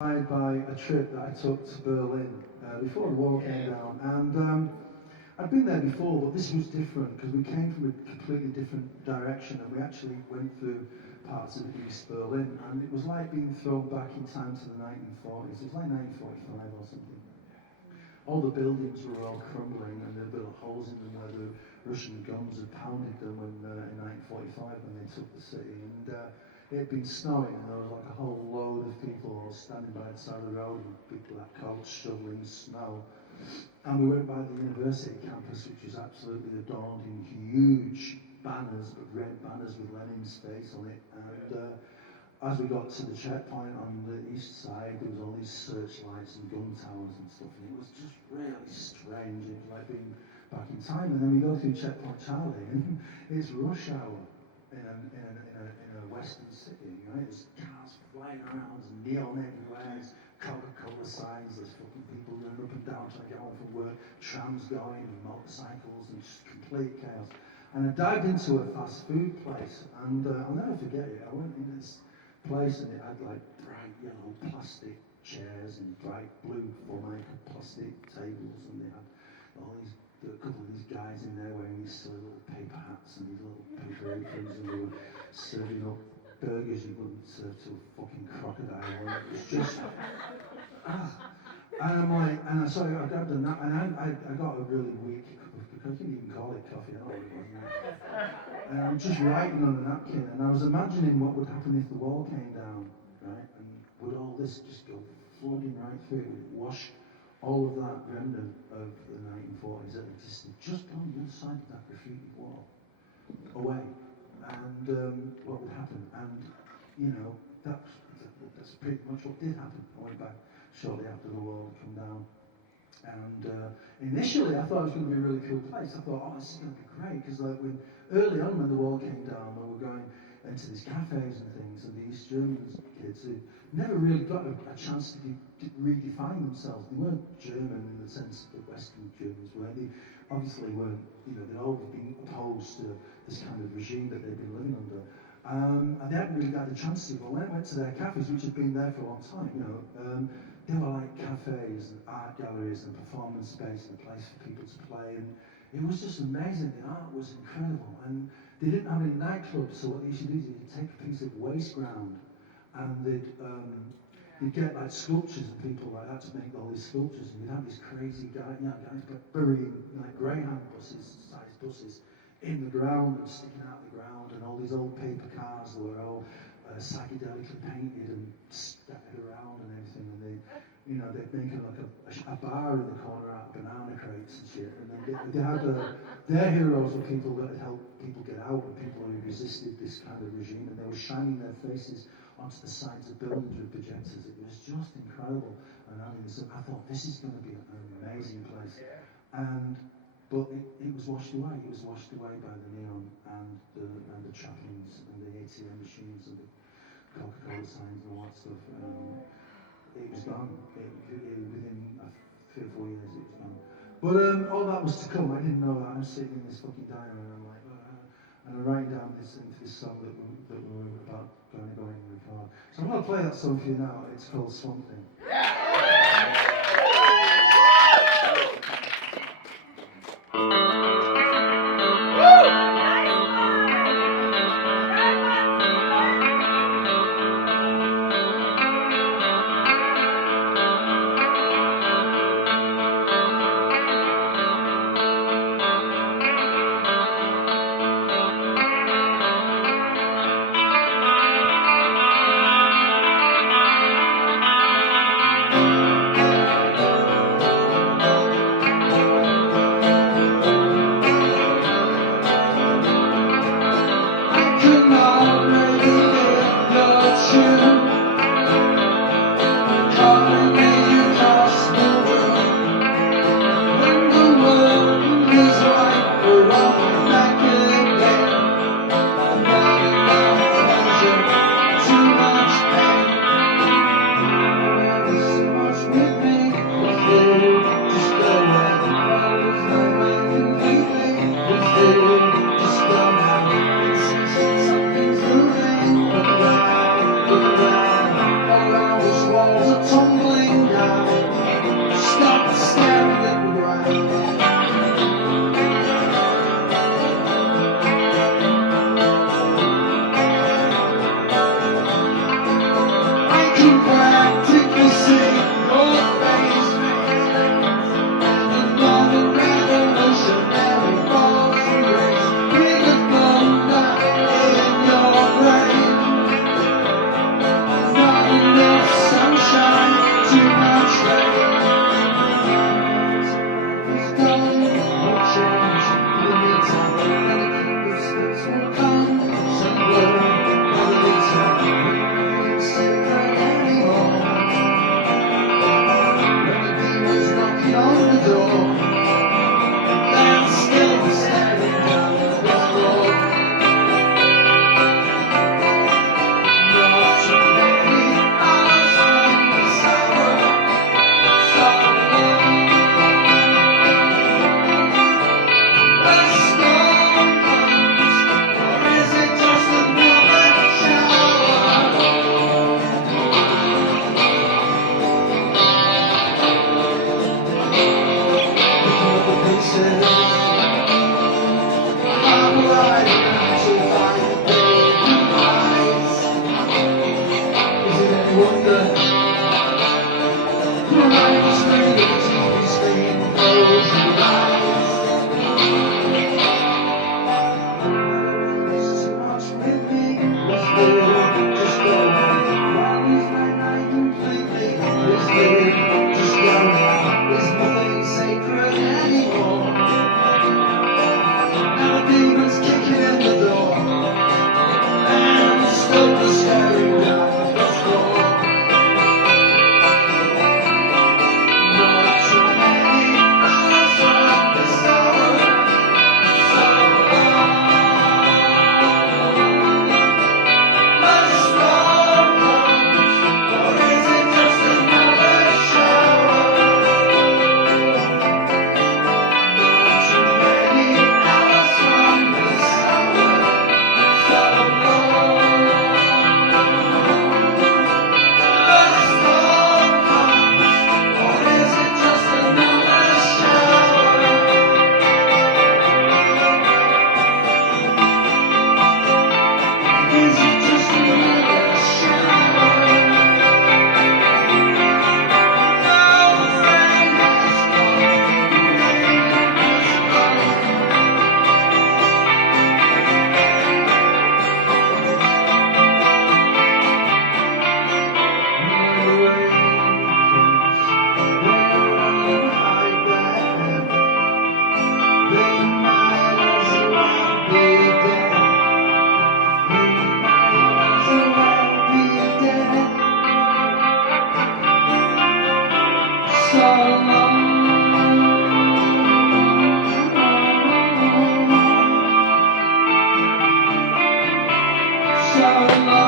inspired by a trip that I took to Berlin before the wall came down, and I'd been there before, but this was different because we came from a completely different direction, and we actually went through parts of East Berlin, and it was like being thrown back in time to the 1940s. It was like 1945 or something. All the buildings were all crumbling, and there were little holes in them where the Russian guns had pounded them in 1945 when they took the city. And it had been snowing, and there was like a whole load of people all standing by the side of the road with big black coats shoveling snow. And we went by the university campus, which was absolutely adorned in huge banners, but red banners with Lenin's face on it. And as we got to the checkpoint on the east side, there was all these searchlights and gun towers and stuff, and it was just really strange. It was like being back in time. And then we go through Checkpoint Charlie, and it's rush hour in a western city. You know, there's cars flying around, there's neon everywhere, there's Coca-Cola signs, there's fucking people running up and down trying to get home from work, trams going, and motorcycles, and just complete chaos. And I dived into a fast food place, and I'll never forget it. I went into this place, and it had like bright yellow plastic chairs and bright blue formica plastic tables, and they had a couple of these guys in there wearing these silly little paper hats and these little paper aprons, and they were serving up burgers you wouldn't serve to a fucking crocodile. And it was just and I'm like, and so I grabbed a nap, and I got a really weak cup of, because you couldn't even call it coffee, I don't know what it was now. And I'm just writing on a napkin, and I was imagining what would happen if the wall came down, right? And would all this just go flooding right through? Would it wash all of that remnant of the 1940s that existed just on the other side of that graffiti wall away? And what would happen? And, you know, that's pretty much what did happen. I went back shortly after the wall had come down. And initially, I thought it was going to be a really cool place. I thought, oh, this is going to be great, because like early on when the wall came down, we were going into these cafes and things, and the East German kids who never really got a chance to redefine themselves. They weren't German in the sense that Western Germans were. They obviously weren't, you know, they'd always been opposed to this kind of regime that they'd been living under. And they hadn't really got a chance to. But when I went to their cafes, which had been there for a long time, you know, they were like cafes and art galleries and performance space and a place for people to play. And it was just amazing. The art was incredible. And they didn't have any nightclubs, so what they used to do is they'd take a piece of waste ground, and you'd get like sculptures of people like that to make all these sculptures, and you'd have these crazy guys burying like Greyhound sized buses in the ground and sticking out of the ground, and all these old paper cars that were all psychedelically painted and scattered around and everything, and they'd make like a bar in the corner out of banana crates and shit, and then they had their heroes were people that had helped people get out, and people who resisted this kind of regime, and they were shining their faces onto the sides of buildings with projectors. It was just incredible. And I thought, this is going to be an amazing place. But it was washed away. It was washed away by the neon and the Chameleons and the ATM machines and the Coca-Cola signs and all that stuff. It was gone. Within 3 or 4 years, it was gone. But all that was to come. I didn't know that. I'm sitting in this fucking diary, and I'm like, and I'm writing down into this song that we were about going to record. So I'm going to play that song for you now. It's called Swamp Thing. so long.